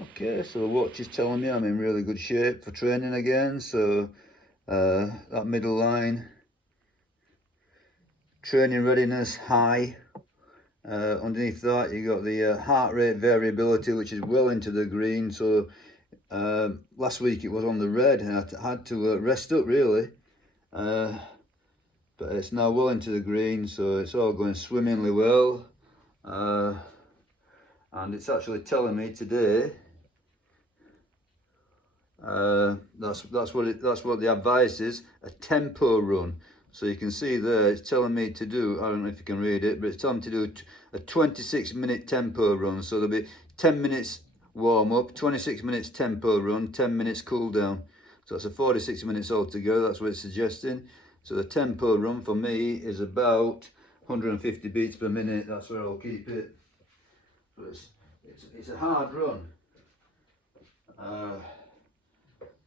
Okay, so the watch is telling me I'm in really good shape for training again. So that middle line, training readiness high. Underneath that you got the heart rate variability, which is well into the green. So last week it was on the red and I had to rest up really. But it's now well into the green, so it's all going swimmingly well. And it's actually telling me today that's what the advice is, a tempo run. So you can see there it's telling me to do, I don't know if you can read it, but it's telling me to do a 26-minute tempo run. So there'll be 10 minutes warm up, 26 minutes tempo run, 10 minutes cool down. So that's a 46 minutes altogether. That's what it's suggesting. So the tempo run for me is about 150 beats per minute. That's where I'll keep it. So it's a hard run.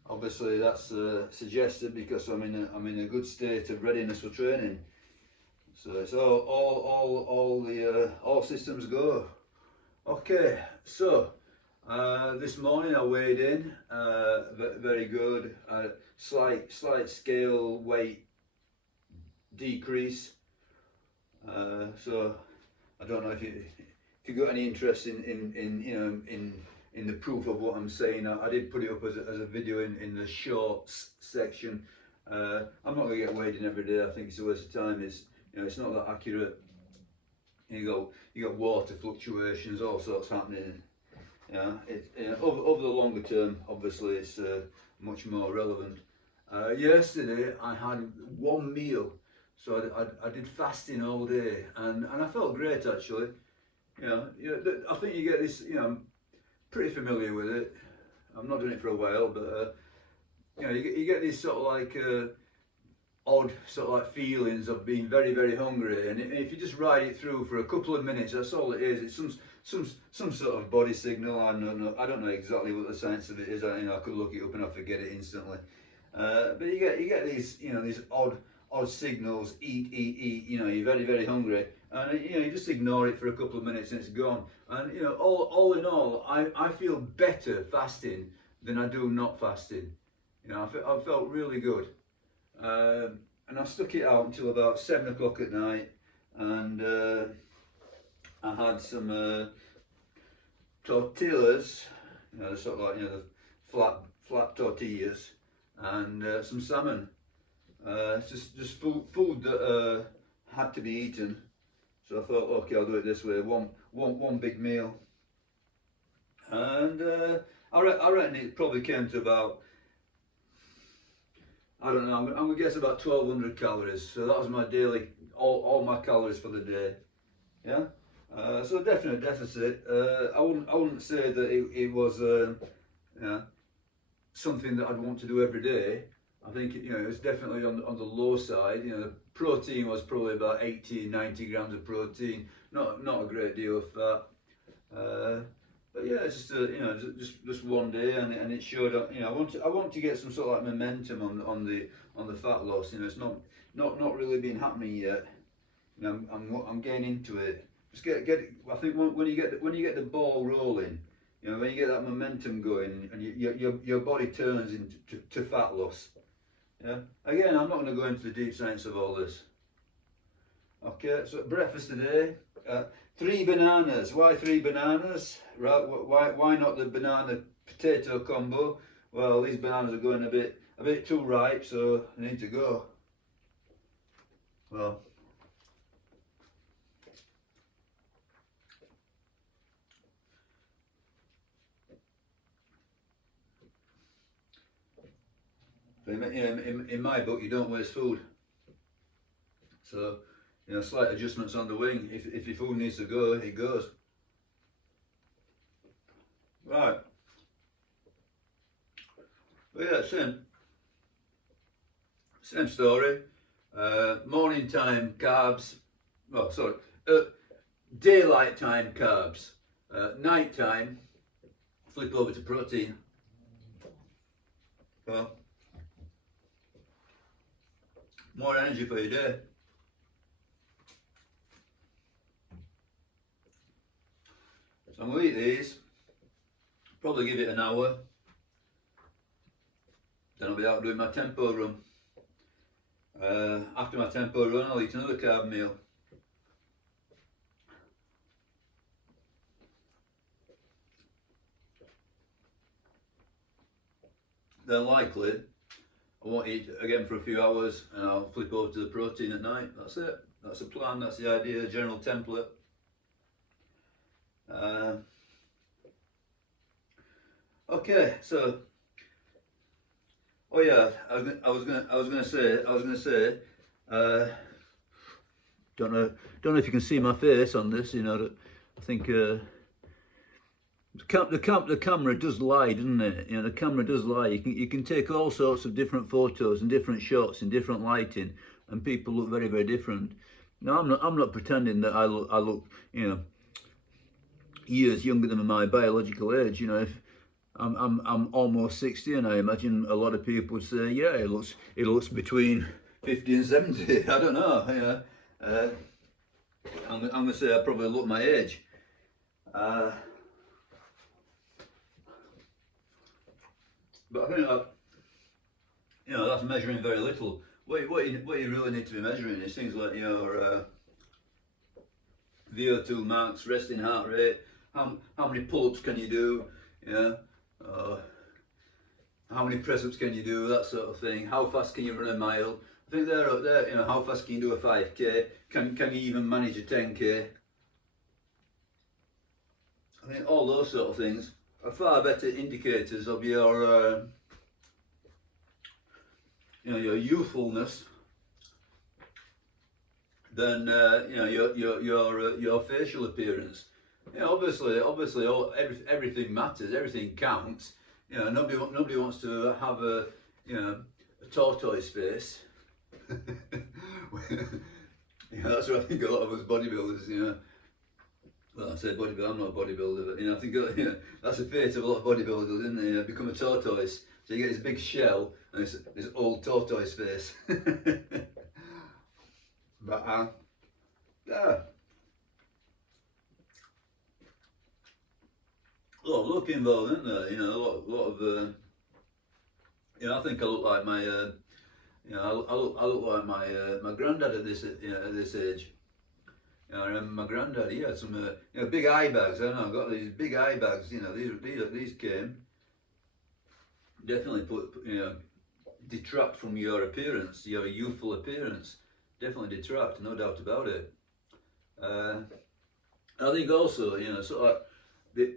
Obviously that's suggested because I'm in a good state of readiness for training. So it's all systems go. Okay, so this morning I weighed in, very good. Slight scale weight decrease. So I don't know if you got any interest in the proof of what I'm saying. I did put it up as a video in the shorts section. I'm not going to get weighed in every day. I think it's a waste of time. It's not that accurate. You got water fluctuations, all sorts happening. Over the longer term, obviously, it's much more relevant. Yesterday I had one meal, so I did fasting all day, and I felt great actually. I think you get this. I'm pretty familiar with it. I'm not doing it for a while, but you get these sort of like odd sort of like feelings of being very very hungry, and if you just ride it through for a couple of minutes, that's all it is. It's some sort of body signal. I don't know exactly what the science of it is. I could look it up and I forget it instantly. But you get these these odd signals. Eat. You're very very hungry, and you just ignore it for a couple of minutes and it's gone. And all in all, I feel better fasting than I do not fasting. I felt really good. And I stuck it out until about 7 o'clock at night, and I had some tortillas, sort of like the flat tortillas, and some salmon. It's just food that had to be eaten. So I thought, okay, I'll do it this way. One big meal, and I reckon it probably came to about, I don't know, I'm gonna guess about 1200 calories. So that was my daily, all my calories for the day. Yeah. So a definite deficit. I wouldn't say that it was something that I'd want to do every day. I think it was definitely on the low side. The protein was probably about 80-90 grams of protein. Not a great deal of fat. But yeah, it's just one day, and it showed up. I want to get some sort of like momentum on the fat loss. It's not really been happening yet. I'm getting into it. Just get it. I think when you get the ball rolling, when you get that momentum going, and your body turns into fat loss. Yeah. Again, I'm not going to go into the deep science of all this. Okay. So breakfast today. 3 bananas. Why 3 bananas? Right. Why not the banana potato combo? Well, these bananas are going a bit too ripe, so they need to go. Well. In my book, you don't waste food. So, slight adjustments on the wing. If your food needs to go, it goes. Right. But yeah, same story. Morning time carbs. Well, sorry. Daylight time carbs. Night time, flip over to protein. Well, more energy for your day. So I'm going to eat these, Probably give it an hour. Then I'll be out doing my tempo run. After my tempo run, I'll eat another carb meal. Then likely I won't eat again for a few hours, and I'll flip over to the protein at night. That's it. That's the plan. That's the idea. General template. Okay, so. Oh yeah, I was gonna say. Don't know if you can see my face on this. You know, I think the camera does lie, doesn't it? You know, the camera does lie. You can take all sorts of different photos and different shots and different lighting, and people look very, very different. Now I'm not pretending that I look you know, years younger than my biological age. You know, if I'm almost 60, and I imagine a lot of people would say, yeah, it looks between 50 and 70. I don't know. You know, I'm gonna say I probably look my age. But I think that, you know, that's measuring very little. What you really need to be measuring is things like your VO2 max, resting heart rate, how many pull-ups can you do, you know, how many press-ups can you do, that sort of thing. How fast can you run a mile? I think they're up there. You know, how fast can you do a 5k? Can you even manage a 10k? I think all those sort of things are far better indicators of your you know, your youthfulness than you know, your facial appearance. You know, obviously everything matters, everything counts. You know, nobody wants to have a, you know, a tortoise face. You know, that's what I think a lot of us bodybuilders, you know. Well, I say bodybuilder, I'm not a bodybuilder, but you know, I think, you know, that's the fate of a lot of bodybuilders, isn't it? You know, become a tortoise, so you get this big shell and this old tortoise face. But yeah, a lot of look involved, isn't there? You know, a lot of you know, I think I look like my you know, I look like my granddad at this, you know, at this age. You know, I remember my granddad, he had some you know, big eye bags. I don't know, I've got these big eye bags. You know, these came definitely you know, detract from your appearance, your youthful appearance. Definitely detract, no doubt about it. I think also, you know, sort of like,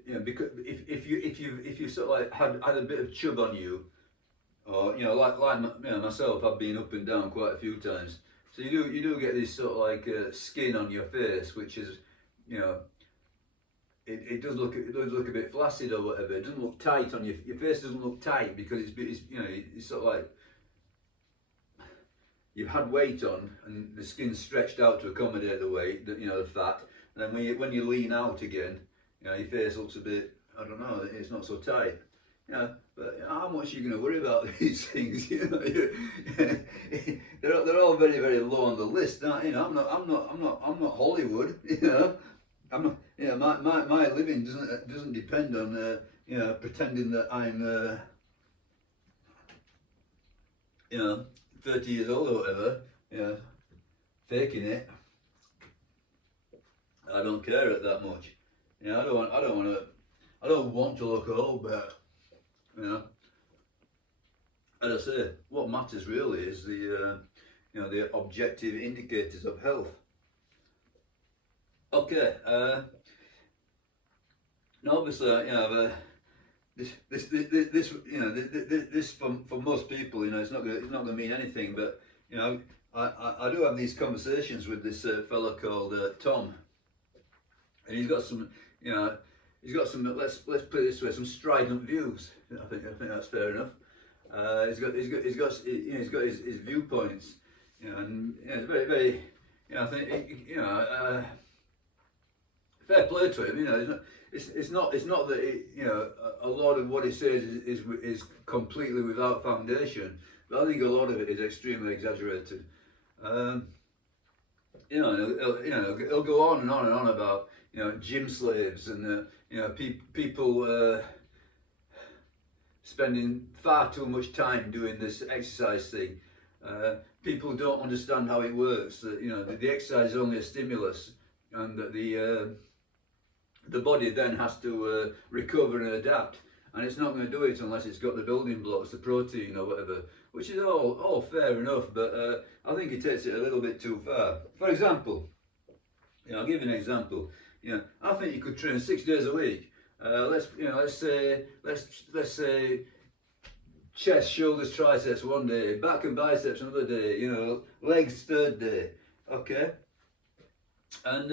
you know, because if you sort of like had a bit of chub on you, or you know, like you know, myself, I've been up and down quite a few times. So you do get this sort of like skin on your face, which is, you know, it does look a bit flaccid or whatever. It doesn't look tight on your face. Doesn't look tight because it's you know, it's sort of like you've had weight on and the skin's stretched out to accommodate the weight, you know, the fat. And then when you lean out again, you know, your face looks a bit, I don't know, it's not so tight. You know, but you know, how much are you going to worry about these things? You know, they're all very, very low on the list. You know, I'm not Hollywood. You know, I'm not. You know, my living doesn't depend on you know, pretending that I'm you know, 30 years old or whatever. You know, faking it. I don't care it that much. You know, I don't want to look old, but you know, as I say, what matters really is the you know, the objective indicators of health. Okay, now obviously, you know, this you know, this for most people, you know, it's not gonna mean anything, but you know, I do have these conversations with this fella called Tom, and he's got some, you know, he's got some, let's put it this way, some strident views. I think that's fair enough. He's got his viewpoints, you know, and you know, it's very, you know, I think, you know, fair play to him. You know, it's not that it, you know, a lot of what he says is completely without foundation, but I think a lot of it is extremely exaggerated. You know, he'll go on and on and on about, you know, gym slaves and you know, people spending far too much time doing this exercise thing. People don't understand how it works. That, you know, the exercise is only a stimulus, and that the body then has to recover and adapt, and it's not going to do it unless it's got the building blocks, the protein or whatever, which is all fair enough, but I think it takes it a little bit too far. For example, you know, I'll give you an example. You know, I think you could train 6 days a week. Let's say chest, shoulders, triceps one day, back and biceps another day, you know, legs third day, okay? And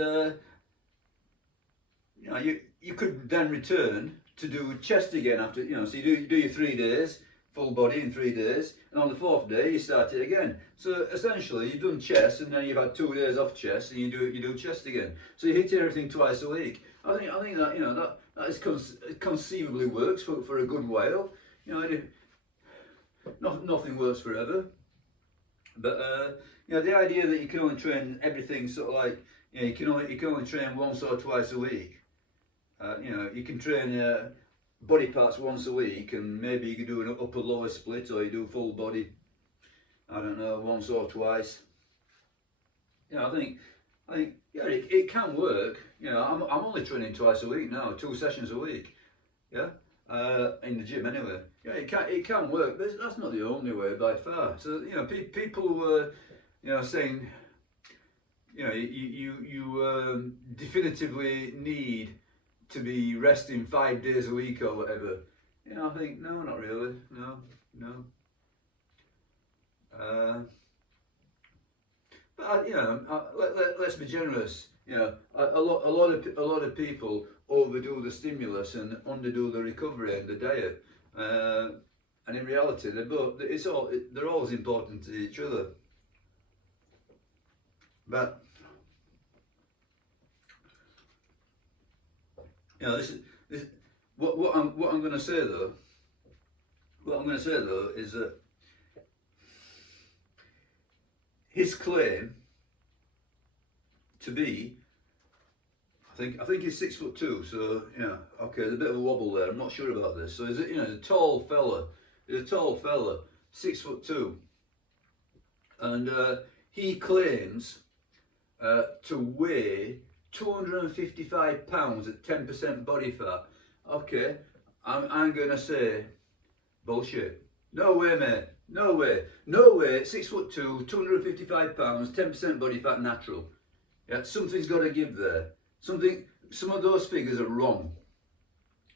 you know, you could then return to do chest again after, you know, so you do your 3 days, full body in 3 days, and on the 4th day you start it again. So essentially you've done chest, and then you've had 2 days off chest, and you do chest again. So you hit everything twice a week. I think that, you know, that is conceivably works for a good while. You know, nothing works forever. But you know, the idea that you can only train everything sort of like, you know, you can only train once or twice a week. You know, you can train body parts once a week, and maybe you could do an upper lower split, or you do full body, I don't know, once or twice. You know, I think yeah, it can work. You know, I'm only training twice a week now, 2 sessions a week. Yeah, in the gym anyway. Yeah, it can work, but that's not the only way by far. So you know, people were, you know, saying, you know, you definitively need to be resting 5 days a week or whatever. You know, I think no, not really. No. But you know, let's be generous. You know, a lot of people overdo the stimulus and underdo the recovery and the diet. And in reality, they're always important to each other. But you know, this what I'm going to say though. What I'm going to say though is that his claim to be, I think he's 6'2", so you know, okay, there's a bit of a wobble there. I'm not sure about this. So is it, you know, he's a tall fella. He's a tall fella, 6'2", and he claims to weigh 255 pounds at 10% body fat. Okay, I'm gonna say bullshit. No way, mate. No way. 6'2", 255 pounds, 10% body fat, natural. Yeah, something's got to give there. Some of those figures are wrong,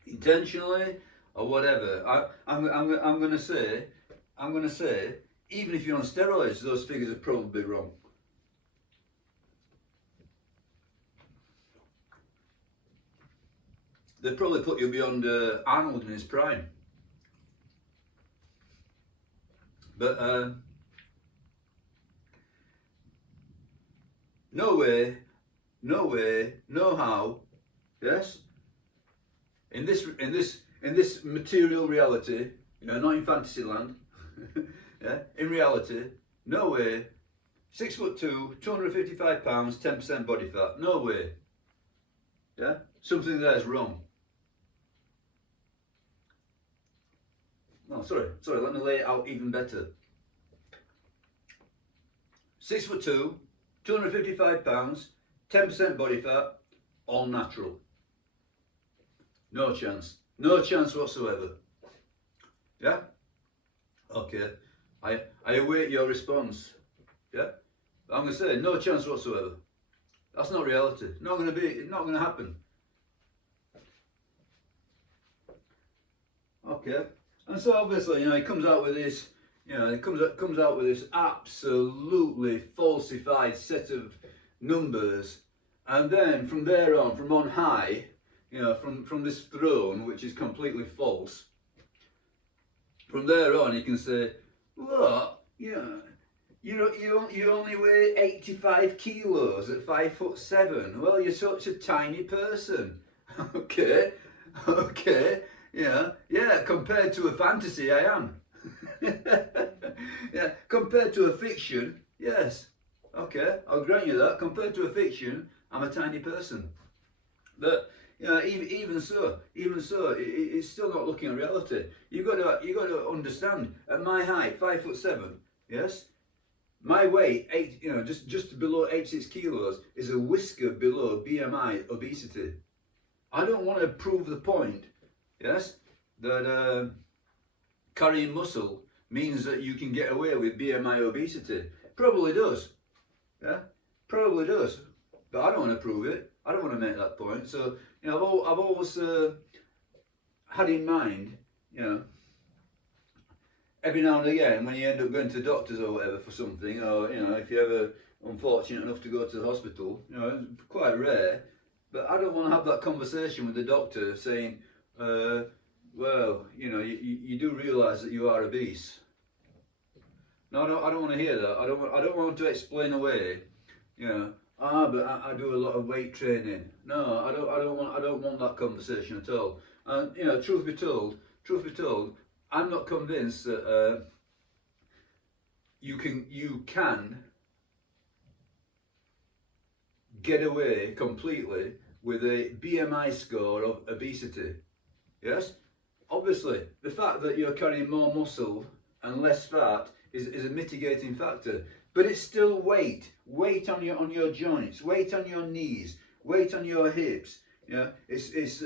intentionally or whatever. I'm gonna say, even if you're on steroids, those figures are probably wrong. They probably put you beyond Arnold in his prime. But no way, no how. Yes. In this material reality, you know, not in fantasy land. Yeah. In reality, no way. 6'2", 255 pounds, 10% body fat. No way. Yeah. Something there is wrong. No, sorry, let me lay it out even better. 6'2", 255 pounds, 10% body fat, all natural. No chance whatsoever. Yeah? Okay, I await your response. Yeah? I'm going to say, no chance whatsoever. That's not reality. Not going to happen. Okay. And so obviously, you know, he comes out with this, you know, he comes out with this absolutely falsified set of numbers, and then from there on, from on high, you know, from this throne, which is completely false, from there on, he can say, what, you know, you only weigh 85 kilos at 5'7". Well, you're such a tiny person. Okay. Yeah, compared to a fantasy, I am. Yeah, compared to a fiction, yes. Okay, I'll grant you that. Compared to a fiction, I'm a tiny person. But You know, even so, it's still not looking at reality. You got to understand. At my height, 5'7", yes, my weight, just below 86 kilos, is a whisker below BMI obesity. I don't want to prove the point, yes, that carrying muscle means that you can get away with BMI obesity. Probably does, yeah, probably does. But I don't want to prove it. I don't want to make that point. So, you know, I've always had in mind, you know, every now and again, when you end up going to the doctors or whatever for something, or, you know, if you're ever unfortunate enough to go to the hospital, you know, it's quite rare, but I don't want to have that conversation with the doctor saying, well, you know, you do realise that you are obese. No, I don't want to hear that. I don't want to explain away, you know, but I do a lot of weight training. No, I don't want that conversation at all. And, you know, truth be told, I'm not convinced that you can get away completely with a BMI score of obesity. Yes, obviously the fact that you're carrying more muscle and less fat is a mitigating factor, but it's still weight on your joints, weight on your knees, weight on your hips. Yeah, it's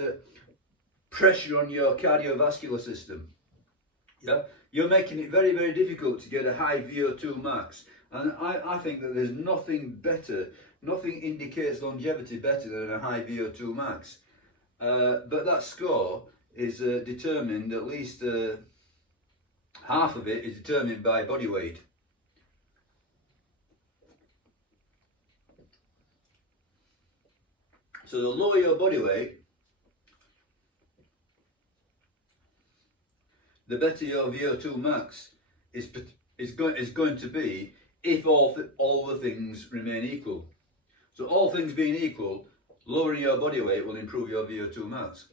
pressure on your cardiovascular system. Yeah, you're making it very, very difficult to get a high VO2 max, and I think that there's nothing better, nothing indicates longevity better than a high VO2 max. But that score is determined, at least half of it is determined by body weight. So the lower your body weight, the better your VO2 max is going to be, if all the things remain equal. So all things being equal, lowering your body weight will improve your VO2 max.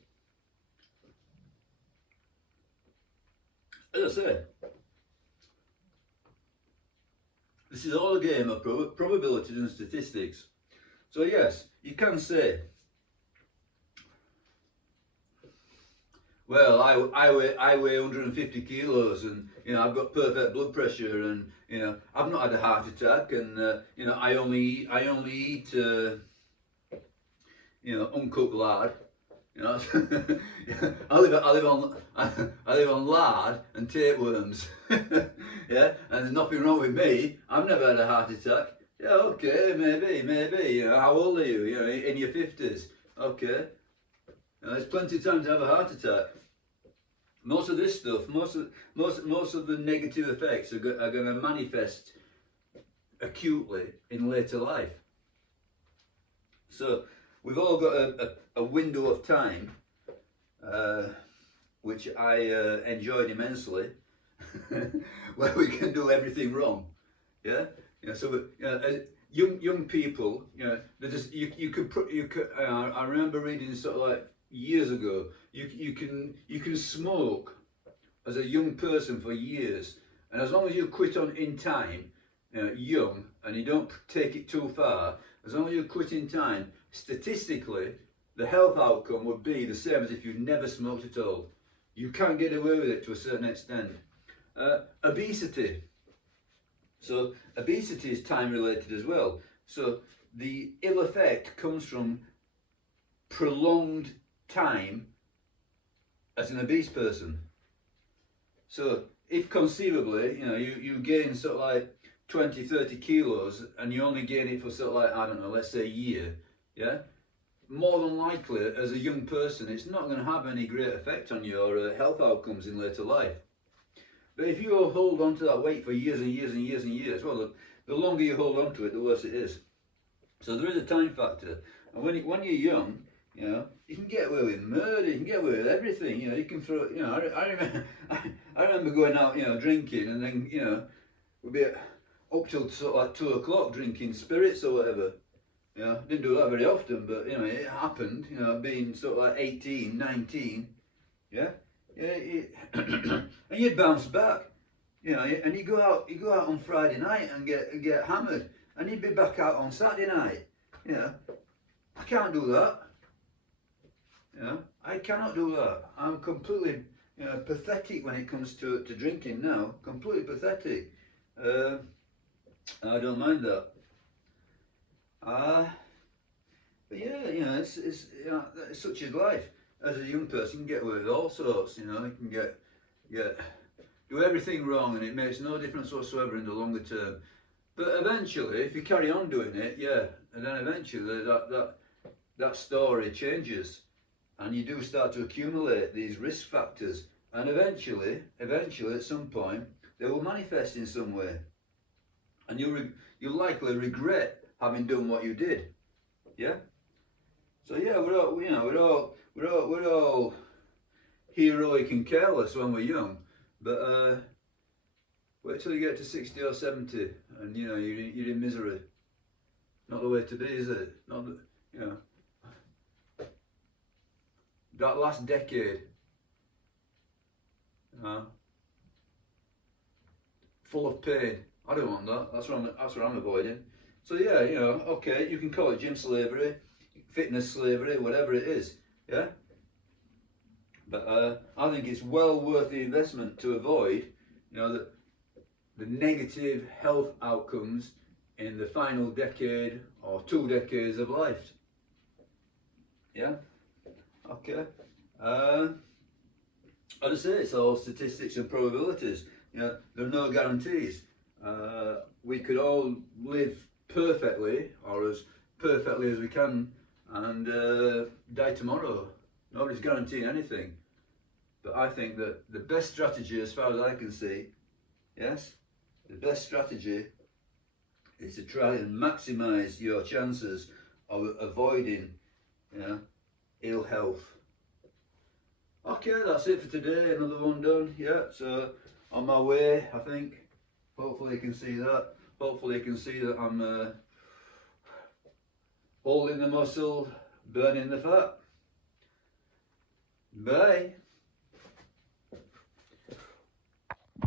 As I say, this is all a game of probabilities and statistics. So yes, you can say, well, I weigh 150 kilos, and, you know, I've got perfect blood pressure, and, you know, I've not had a heart attack, and, you know, I only eat you know, uncooked lard. You know, I live on lard and tapeworms. Yeah, and there's nothing wrong with me. I've never had a heart attack. Yeah, okay, maybe. You know, how old are you? You know, in your 50s. Okay. You know, there's plenty of time to have a heart attack. Most of this stuff, most of the negative effects are going to manifest acutely in later life. So we've all got a window of time, which I enjoyed immensely, where we can do everything wrong. Yeah, you know, so young people, you know, they just you could. I remember reading sort of like years ago. You can smoke as a young person for years, and as long as you quit on in time, you know, young, and you don't take it too far, as long as you quit in time, statistically, the health outcome would be the same as if you never smoked at all. You can get away with it to a certain extent. Obesity. So obesity is time related as well. So the ill effect comes from prolonged time as an obese person. So if conceivably, you know, you gain sort of like 20-30 kilos, and you only gain it for sort of like, I don't know, let's say a year, yeah, more than likely as a young person it's not going to have any great effect on your health outcomes in later life. But if you hold on to that weight for years and years and years and years, well, the longer you hold on to it, the worse it is. So there is a time factor, and when you're young, you know, you can get away with murder, you can get away with everything, you know, you can throw, you know, I remember going out, you know, drinking, and then, you know, we'd be up till sort of like 2 o'clock drinking spirits or whatever. You know, didn't do that very often, but, you know, it happened, you know, being sort of like 18, 19, yeah, and you'd bounce back, you know, and you go out on Friday night and get hammered, and you'd be back out on Saturday night, you know. I can't do that. You know, I cannot do that. I'm completely, you know, pathetic when it comes to drinking now. Completely pathetic. I don't mind that. But yeah, you know, it's you know, such is life. As a young person, you can get away with all sorts. You know, you can get do everything wrong, and it makes no difference whatsoever in the longer term. But eventually, if you carry on doing it, yeah, and then eventually that story changes, and you do start to accumulate these risk factors, and eventually at some point, they will manifest in some way, and you'll likely regret having done what you did. Yeah. So yeah, we're all, you know, we're all heroic and careless when we're young, but wait till you get to 60 or 70, and you know you're in misery. Not the way to be, is it? Not the, you know, that last decade, full of pain. I don't want that. That's what I'm avoiding. So yeah, you know, okay, you can call it gym slavery, fitness slavery, whatever it is. Yeah. But I think it's well worth the investment to avoid, you know, the negative health outcomes in the final decade or 2 decades of life. Yeah. Okay. As I say, it's all statistics and probabilities. You know, there are no guarantees. We could all live perfectly, or as perfectly as we can, and die tomorrow. Nobody's guaranteeing anything. But I think that the best strategy, as far as I can see, yes, the best strategy is to try and maximise your chances of avoiding, you know, ill health. Okay, that's it for today. Another one done. Yeah, so on my way, I think. Hopefully you can see that. Hopefully you can see that I'm holding the muscle, burning the fat. Bye.